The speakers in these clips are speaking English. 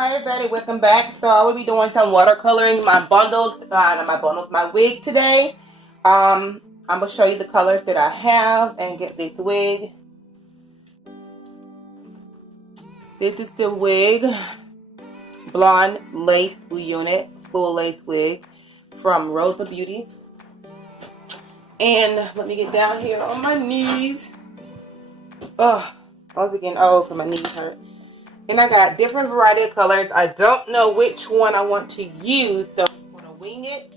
Hi everybody, welcome back. So I will be doing some watercoloring my my wig today. I'm gonna show you the colors that I have and get this wig. This is the wig, blonde lace unit, full lace wig from Rosa Beauty. And let me get down here on my knees. I was getting old because my knees hurt. And I got different variety of colors. I don't know which one I want to use, so I'm going to wing it.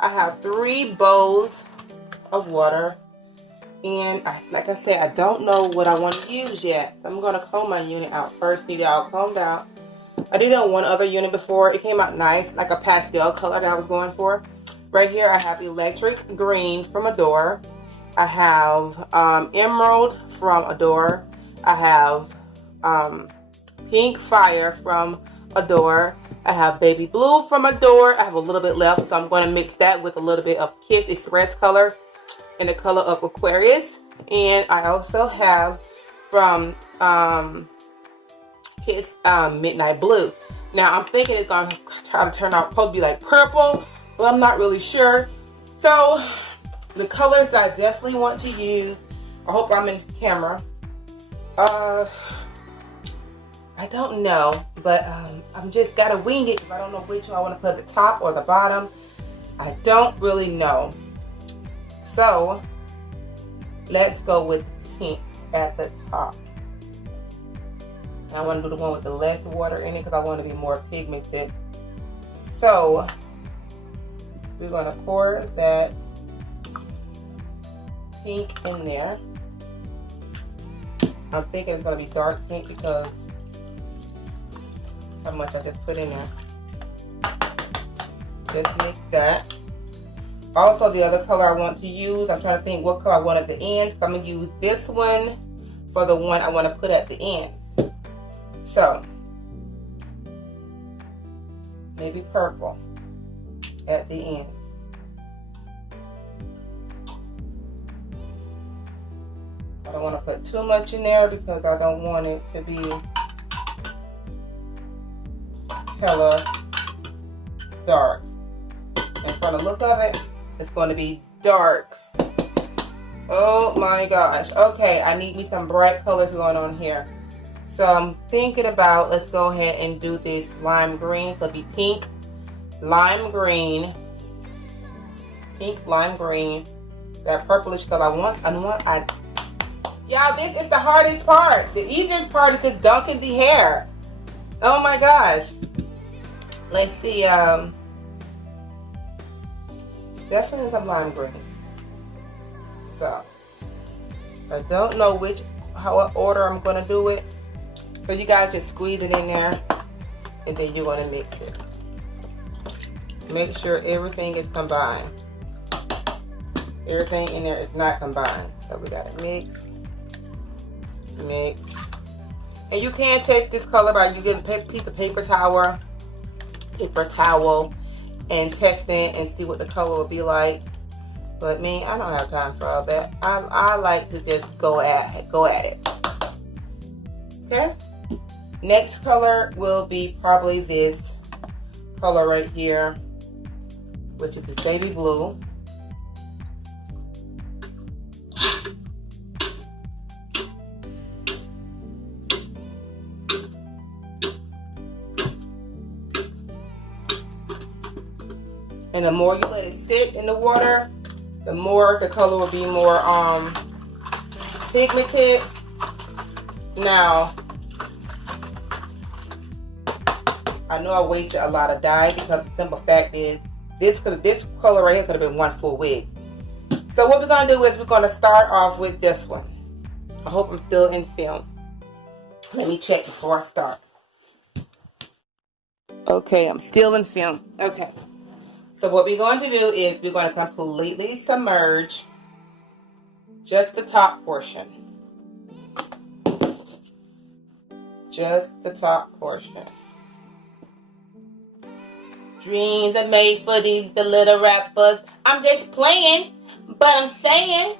I have 3 bowls of water. And like I said, I don't know what I want to use yet. I'm going to comb my unit out first. Get it all combed out. I did it on one other unit before. It came out nice, like a pastel color that I was going for. Right here I have electric green from Adore. I have emerald from Adore. I have pink fire from Adore. I have baby blue from Adore. I have a little bit left, so I'm going to mix that with a little bit of Kiss Express color in the color of Aquarius. And I also have from Kiss Midnight Blue. Now I'm thinking it's going to try to turn out supposed to be like purple, but I'm not really sure. So the colors I definitely want to use, I hope I'm in camera. I don't know, but I'm just gotta wing it because I don't know which one I want to put at the top or the bottom. I don't really know. So let's go with pink at the top. And I want to do the one with the less water in it because I want to be more pigmented. So we're going to pour that pink in there. I'm thinking it's going to be dark pink because how much I just put in there. Just mix that. Also, the other color I want to use, I'm trying to think what color I want at the end. So I'm going to use this one for the one I want to put at the end. So, maybe purple at the end. I don't want to put too much in there because I don't want it to be hella dark. And from the look of it, it's going to be dark. Oh my gosh. Okay, I need me some bright colors going on here. So I'm thinking about, let's go ahead and do this lime green. So it'll be pink, lime green, pink, lime green. That purplish color y'all, this is the hardest part. The easiest part is just dunking the hair. Oh my gosh. Let's see, definitely some lime green. So, I don't know what order I'm going to do it. So you guys just squeeze it in there, and then you're going to mix it. Make sure everything is combined. Everything in there is not combined. So we got to mix. And you can test this color by you getting a piece of paper towel, and test it and see what the color will be like. But me, I don't have time for all that. I like to just go at it. Okay. Next color will be probably this color right here, which is the baby blue. And the more you let it sit in the water, the more the color will be more pigmented. Now, I know I wasted a lot of dye because the simple fact is this color right here could have been one full wig. So what we're going to do is we're going to start off with this one. I hope I'm still in film. Let me check before I start. Okay, I'm still in film. Okay. So what we're going to do is we're going to completely submerge just the top portion. Just the top portion. Dreams are made for these the little rappers. I'm just playing, but I'm saying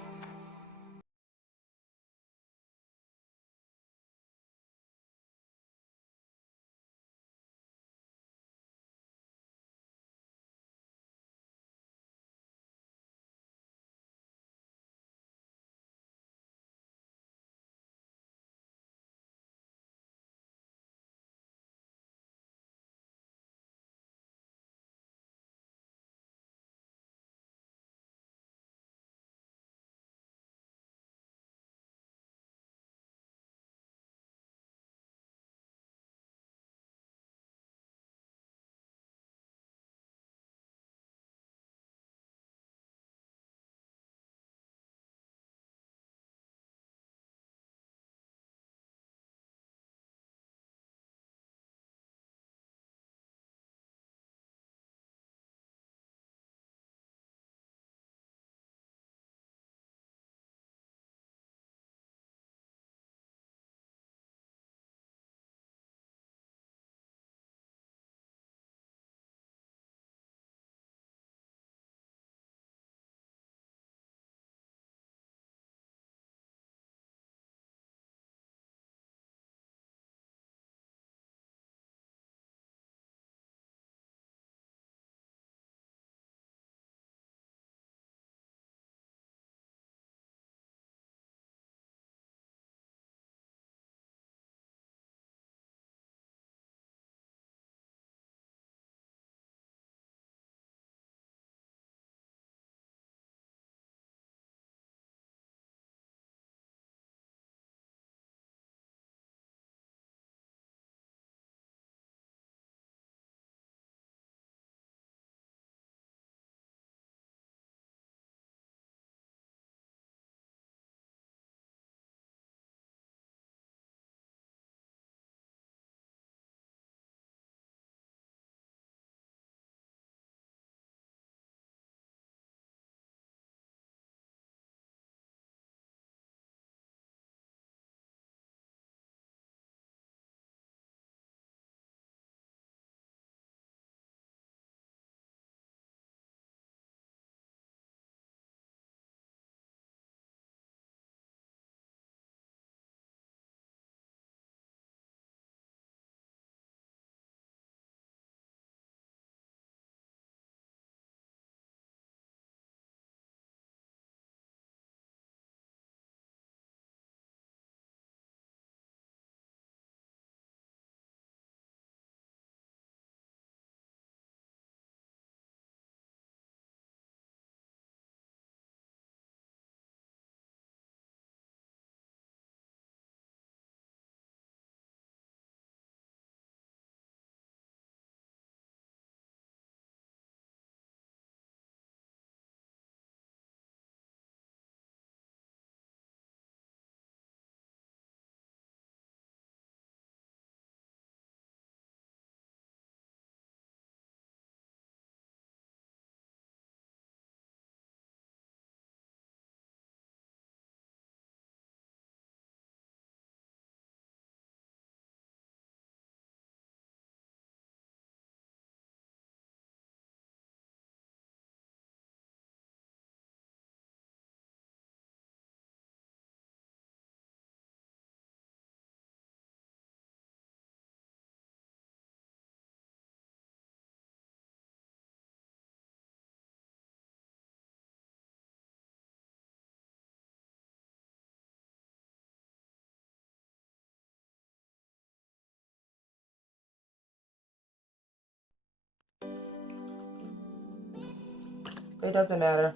It doesn't matter.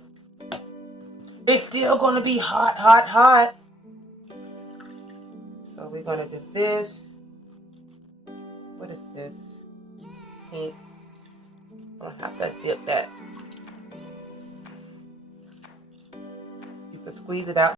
It's still gonna be hot, hot, hot. So we're gonna do this. What is this? Pink. I'm gonna have to dip that. You can squeeze it out.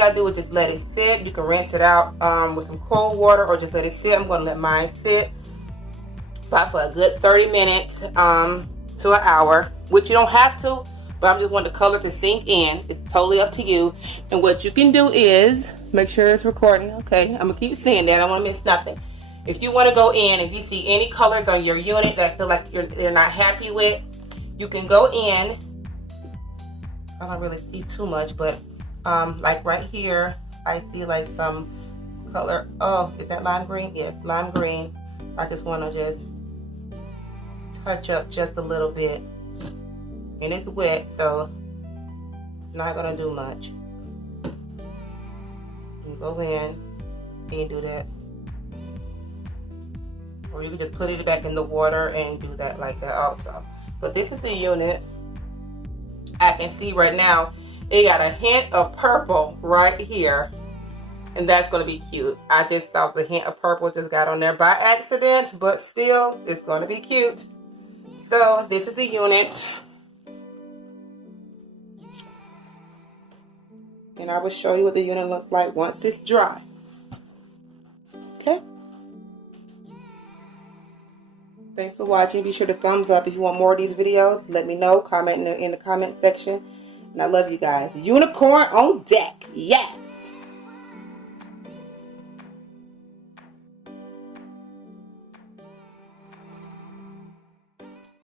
All you gotta do is just let it sit. You can rinse it out with some cold water or just let it sit. I'm gonna let mine sit about for a good 30 minutes to an hour, which you don't have to, but I'm just wanting the color to sink in. It's totally up to you. And what you can do is make sure it's recording. Okay, I'm gonna keep saying that. I don't want to miss nothing. If you want to go in, if you see any colors on your unit that I feel like you're not happy with, you can go in. I don't really see too much, but like right here, I see like some color. Oh, is that lime green? Yes, lime green. I just want to just touch up just a little bit, and it's wet, so it's not gonna do much. You go in and do that, or you can just put it back in the water and do that like that also. But this is the unit. I can see right now it got a hint of purple right here, and that's going to be cute. I just thought the hint of purple just got on there by accident, but still, it's going to be cute. So this is the unit, and I will show you what the unit looks like once it's dry. Okay. Thanks for watching. Be sure to thumbs up if you want more of these videos. Let me know. Comment in the comment section. And I love you guys. Unicorn on deck. Yeah.